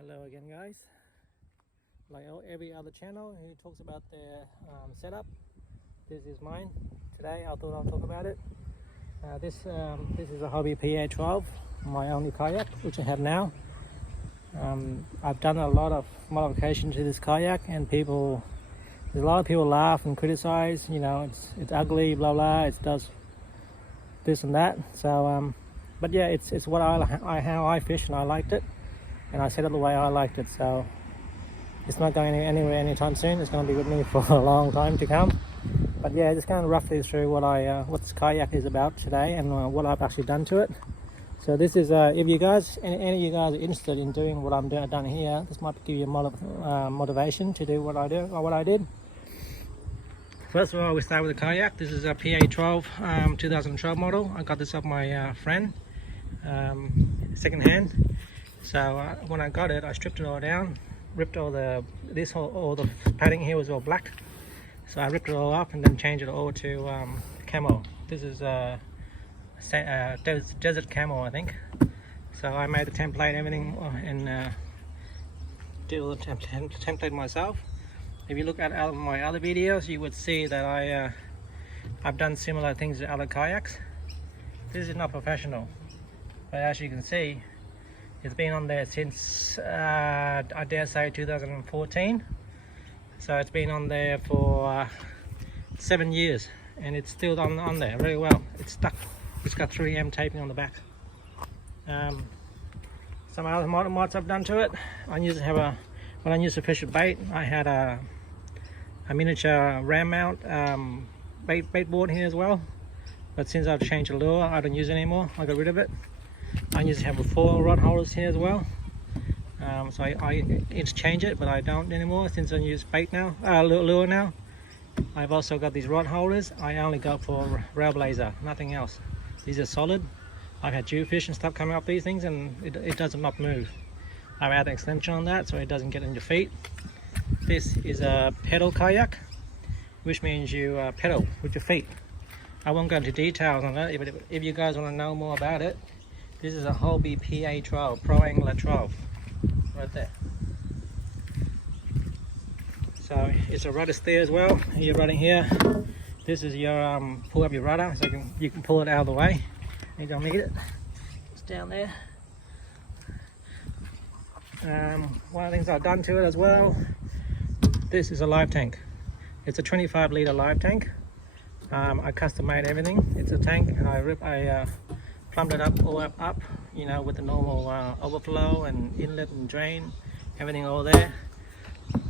Hello again, guys. Like every other channel who talks about their setup, this is mine. Today I thought I'll talk about it. This is a Hobie PA12, my only kayak, which I have now. I've done a lot of modification to this kayak, and there's a lot of people laugh and criticize. You know, it's ugly, blah blah. It does this and that. So, but yeah, it's what how I fish, and I liked it, and I set it the way I liked it. So it's not going anywhere anytime soon. It's going to be with me for a long time to come. But yeah, just going roughly through what this kayak is about today, and what I've actually done to it. So this is if you guys, any of you guys are interested in doing what I'm done here, this might give you motivation to do what I do or what I did. First of all, we start with the kayak. This is a PA12 2012 model. I got this off my friend, second hand. So when I got it, I stripped it all down, ripped all the padding here was all black. So I ripped it all up and then changed it all to camo. This is desert camo, I think. So I made the template, everything, and did all the template myself. If you look at my other videos, you would see that I've done similar things to other kayaks. This is not professional, but as you can see, it's been on there since I dare say 2014. So it's been on there for 7 years, and it's still on there very well. It's stuck. It's got 3M taping on the back. Some other mods I've done to it. When I used to fish with bait, I had a miniature ram mount bait board here as well. But since I've changed the lure, I don't use it anymore. I got rid of it. I used to have 4 rod holders here as well. So I interchange it, but I don't anymore since I use bait now, lure now. I've also got these rod holders. I only go for Railblazer, nothing else. These are solid. I've had jewfish and stuff coming up these things, and it does not move. I've added an extension on that so it doesn't get in your feet. This is a pedal kayak, which means you pedal with your feet. I won't go into details on that, but if you guys want to know more about it, this is a Hobie PA12, Pro Angler 12, right there. So it's a rudder steer as well. You're running here. This is your pull up your rudder, so you can pull it out of the way. You don't need it. It's down there. One of the things I've done to it as well. This is a live tank. It's a 25 litre live tank. I custom made everything. It's a tank, and I plumbed it up all up, you know, with the normal overflow and inlet and drain, everything all there.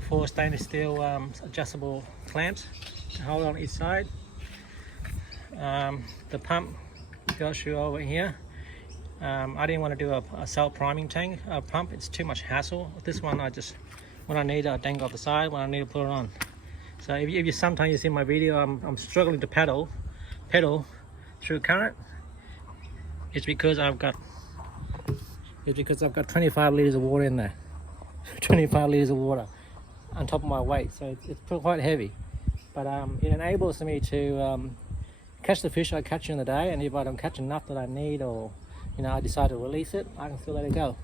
4 stainless steel adjustable clamps to hold on each side. The pump goes through over here. I didn't want to do a self priming tank pump. It's too much hassle. This one, when I need it, I dangle off the side. When I need to put it on. So if you sometimes you see my video, I'm struggling to pedal through current. It's because I've got 25 litres of water in there. 25 litres of water on top of my weight, so it's quite heavy. But it enables me to catch the fish I catch in the day, and if I don't catch enough that I need, or you know, I decide to release it, I can still let it go.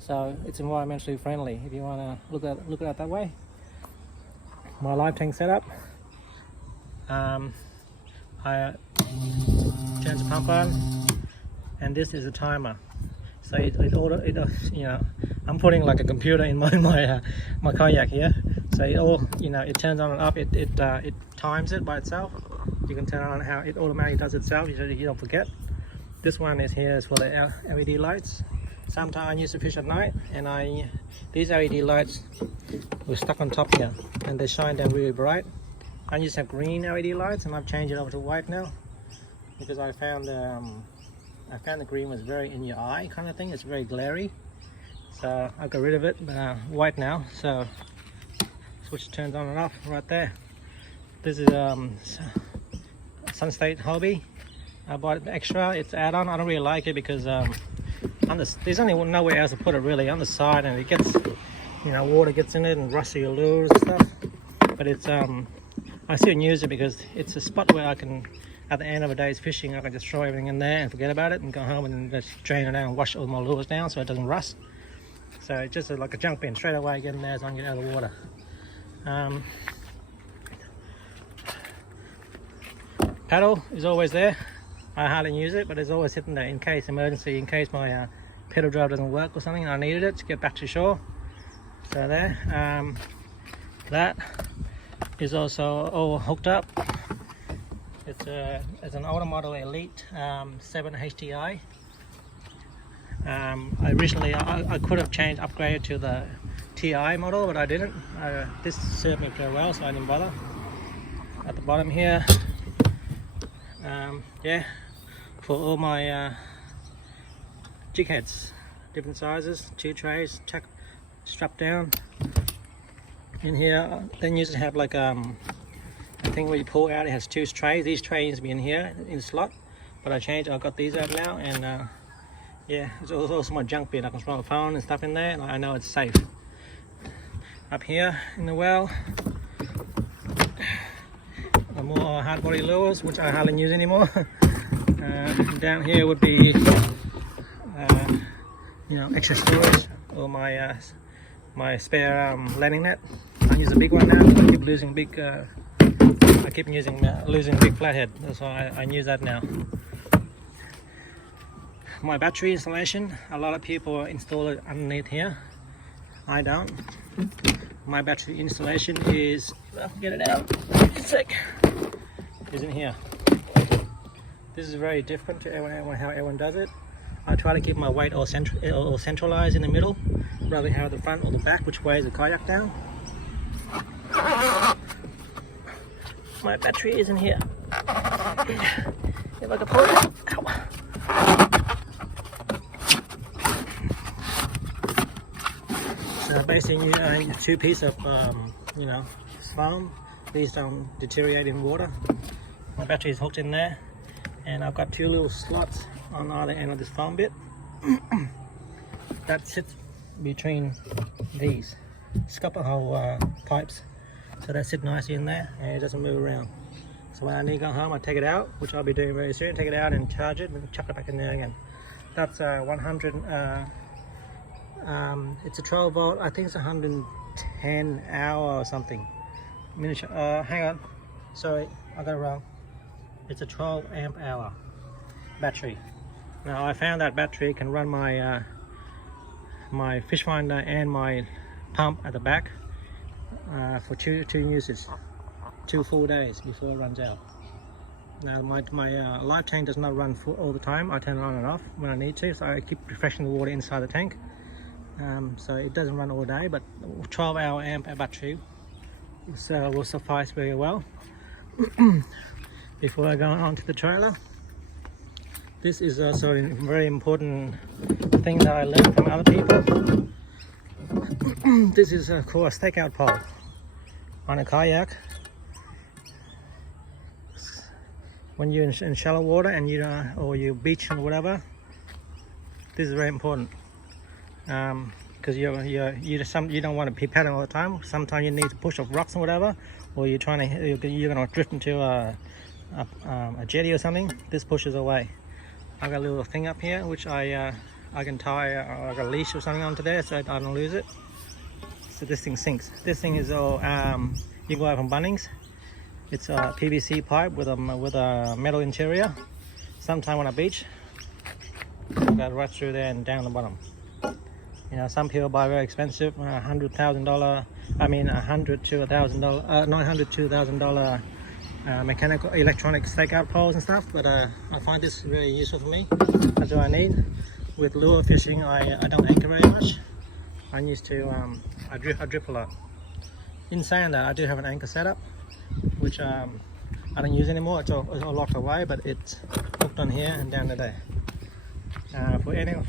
So it's environmentally friendly if you want to look at it that way. My live tank setup. I turn the pump on, and this is a timer. So you know, I'm putting like a computer in my kayak here. So it turns on and up. It times it by itself. You can turn on how it automatically does itself. You don't forget. This one is here is for the LED lights. Sometimes I used to fish at night, and these LED lights were stuck on top here, and they shine down really bright. I used to have green LED lights, and I've changed it over to white now because I found the green was very in your eye kind of thing. It's very glary, so I got rid of it. But white now, so switch turns on and off right there. This is Sunstate Hobie. I bought it extra. It's add-on. I don't really like it because there's only nowhere else to put it really on the side, and it gets, you know, water gets in it and rusts your lures and stuff. But it's I still use it because it's a spot where I can, at the end of a day's fishing, I can just throw everything in there and forget about it and go home and just drain it out and wash all my lures down so it doesn't rust. So it's just like a junk bin straight away, get in there so I can get out of the water. Paddle is always there. I hardly use it, but it's always sitting there in case emergency, in case my pedal drive doesn't work or something and I needed it to get back to shore. So there. That is also all hooked up. It's an older model Elite 7 HDI. I could have upgraded to the TI model, but I didn't. This served me very well, so I didn't bother. At the bottom here, yeah, for all my jig heads, different sizes, 2 trays, strapped down. In here, then used to have like a thing where you pull out. It has 2 trays. These trays used to be in here in the slot, but I got these out now, and yeah, it's also my junk bin. I can throw my phone and stuff in there, and I know it's safe. Up here in the well, more hard body lures, which I hardly use anymore. Down here would be you know, extra storage, or my my spare landing net. I use a big one now. I keep losing big. I keep losing big flathead, so I use that now. My battery installation. A lot of people install it underneath here. I don't. My battery installation is, I'll get it out in a sec, is in here. This is very different to how everyone does it. I try to keep my weight all centralized in the middle, rather than have the front or the back, which weighs the kayak down. My battery is in here. If I can pull it out. Ow. So basically, 2 pieces of you know, foam. These don't deteriorate in water. My battery is hooked in there, and I've got 2 little slots on either end of this foam bit. That sits between these scupper hole pipes, so they sit nicely in there and it doesn't move around. So when I need to go home, I take it out, which I'll be doing very soon. Take it out and charge it, and chuck it back in there again. That's 100. It's a 12 volt. I think it's 110 hour or something. Miniature. Hang on. Sorry, I got it wrong. It's a 12 amp hour battery. Now I found that battery can run my my fish finder and my pump at the back for two uses, 2 full days before it runs out. Now my live tank does not run full all the time. I turn it on and off when I need to, so I keep refreshing the water inside the tank. So it doesn't run all day, but 12-hour amp battery will suffice very well. Before I go on to the trailer, this is also a very important thing that I learned from other people. This is called a stakeout pole on a kayak. When you're in shallow water and or you beach or whatever, this is very important. Because you don't want to be paddling all the time. Sometimes you need to push off rocks or whatever, or you're going to drift into a jetty or something. This pushes away. I've got a little thing up here which I can tie like a leash or something onto there so I don't lose it. So this thing sinks. This thing is all you can buy from Bunnings. It's a PVC pipe with a metal interior. Sometime on a beach, it goes right through there and down the bottom. You know, some people buy very expensive, $100,000. I mean, $100 to $1,000, $900 to $1,000 mechanical, electronic stakeout poles and stuff. But I find this very useful for me. That's what I need. With lure fishing, I don't anchor very much. I'm used to I drip a lot. In saying that, I do have an anchor setup, which I don't use anymore. It's all locked away, but it's hooked on here and down to there. For anyone,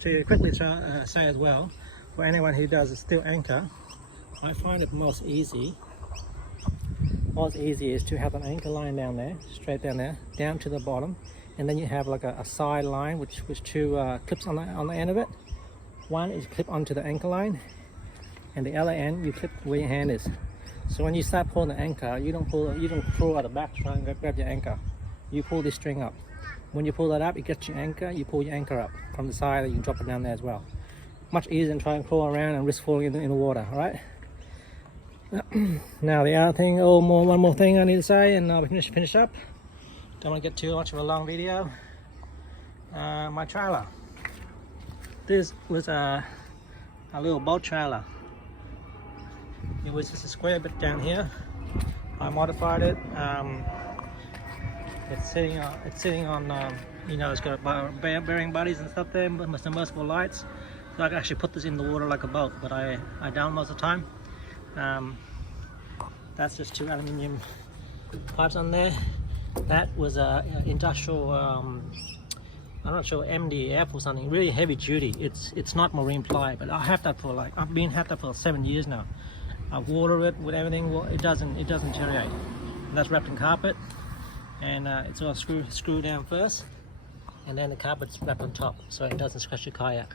to quickly say as well, for anyone who does a steel anchor, I find it most easy is to have an anchor line down there, straight down there, down to the bottom, and then you have like a side line which 2 clips on the end of it. One is clip onto the anchor line, and the other end you clip where your hand is. So when you start pulling the anchor, you don't pull out the back to try and grab your anchor. You pull this string up. When you pull that up, it gets your anchor. You pull your anchor up from the side, and you can drop it down there as well. much easier than trying to crawl around and risk falling in the water. All right. Now the other thing, one more thing I need to say, and I'll finish up. Don't want to get too much of a long video. My trailer. This was a little boat trailer. It was just a square bit down here. I modified it. It's sitting on you know, it's got bearing bodies and stuff there, submersible lights. So I can actually put this in the water like a boat, but I down most of the time. That's just 2 aluminium pipes on there. That was a industrial, I'm not sure, MDF or something, really heavy duty. It's not marine ply, but I have that for I've been had that for 7 years now. I water it with everything. Well, it doesn't deteriorate. And that's wrapped in carpet, and it's all screwed down first, and then the carpet's wrapped on top, so it doesn't scratch your kayak.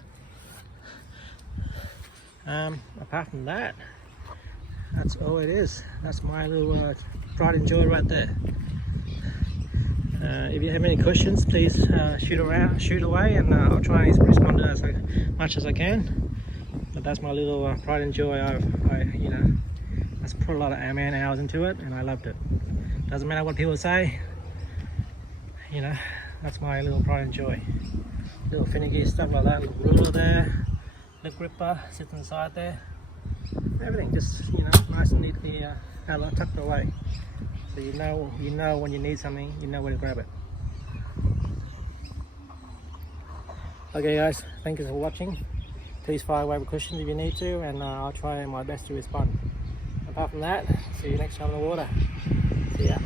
Apart from that, that's all it is. That's my little pride and joy right there. If you have any questions, please shoot away, and I'll try and respond to as much as I can. But that's my little pride and joy. You know, I put a lot of man hours into it, and I loved it. Doesn't matter what people say. You know, that's my little pride and joy. Little finicky stuff like that. Little ruler there, lip gripper sits inside there. Everything just, you know, nice and neatly tucked away. So you know when you need something, you know where to grab it. Okay guys, thank you for watching. Please fire away with questions if you need to, and I'll try my best to respond. Apart from that, see you next time in the water. See ya.